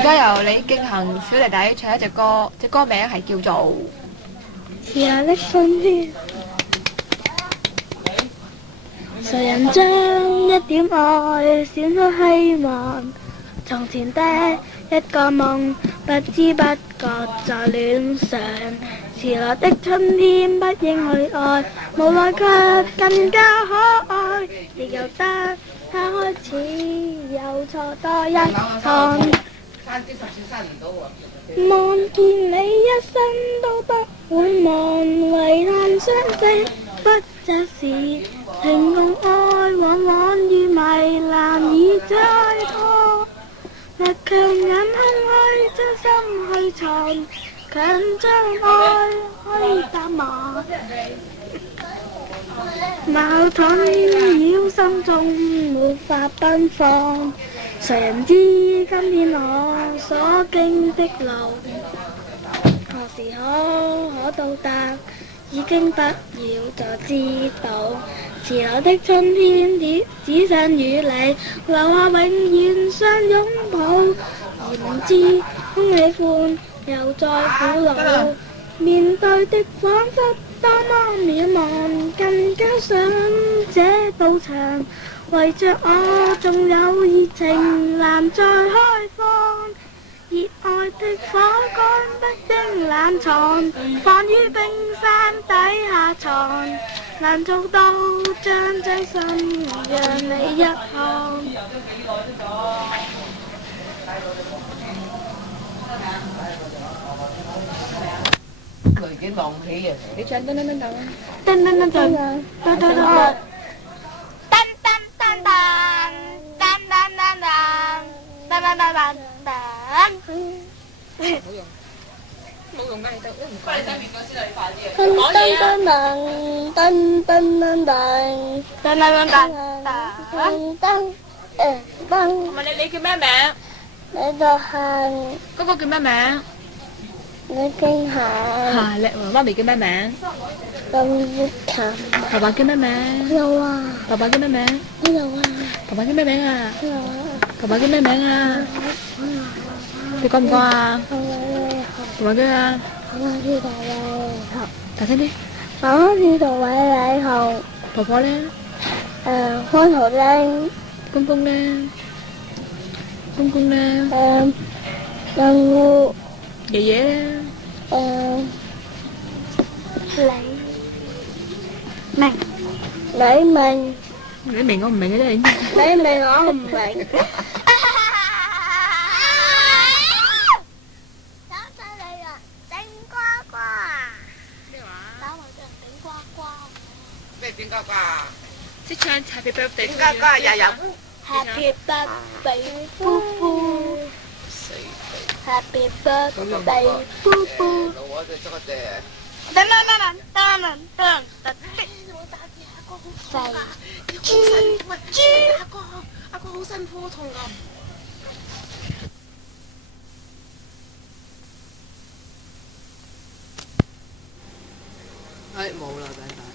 而家由李敬恒小弟弟唱一隻歌，隻歌名係叫做《遲來的春天》。誰人將一點愛閃出希望？從前的一個夢，不知不覺在戀上。遲來的春天不應去愛，無奈卻更加可愛。亦由得他開始有錯多一趟。望見你一生都不會忘，唯嘆相識不只是情共愛，往往遇迷難以解脫。力強忍空虛，將心去藏，強將愛可淡忘。矛盾擾心中，沒法奔放。誰人知今天我所經的路，何時可到達？已經不要再知道。遲來的春天，只想與你留下永遠相擁抱。而明知空喜歡又再苦惱，面對的彷彿多麼渺茫，更加想這道牆圍着我，仲有熱情難再開放。熱愛的火乾不應冷藏，放於冰山底下藏，難做到將心讓你一看。佢已經浪起啊！你唱噔噔噔噔噔噔噔噔噔噔噔噔。冇用㗎，你得唔快啲洗面嗰先啦，你快啲啊！噔噔噔噔噔噔噔噔噔。問你叫咩名？你就係嗰個叫咩名？李敬恒。係叻喎！媽咪叫咩名？林月琴。爸爸叫咩名？有啊。爸爸叫咩名？有啊。爸爸叫咩名啊？有啊。爸爸叫咩名啊？你講唔講啊？爸爸叫啊？爸爸知道偉雄。大聲啲。爸爸知道偉雄。婆婆咧？開頭咧。公公咧？公公咧？任務。爺爺咧？明。你明。你明我唔明嘅啫，你明我唔明。咩點呱呱？識唱 Happy Birthday 點呱呱又有 Happy birthday 夫婦 Happy birthday 夫婦。我哋捉隻。噔噔噔噔噔噔噔。阿哥好辛苦，痛㗎。冇啦，仔仔。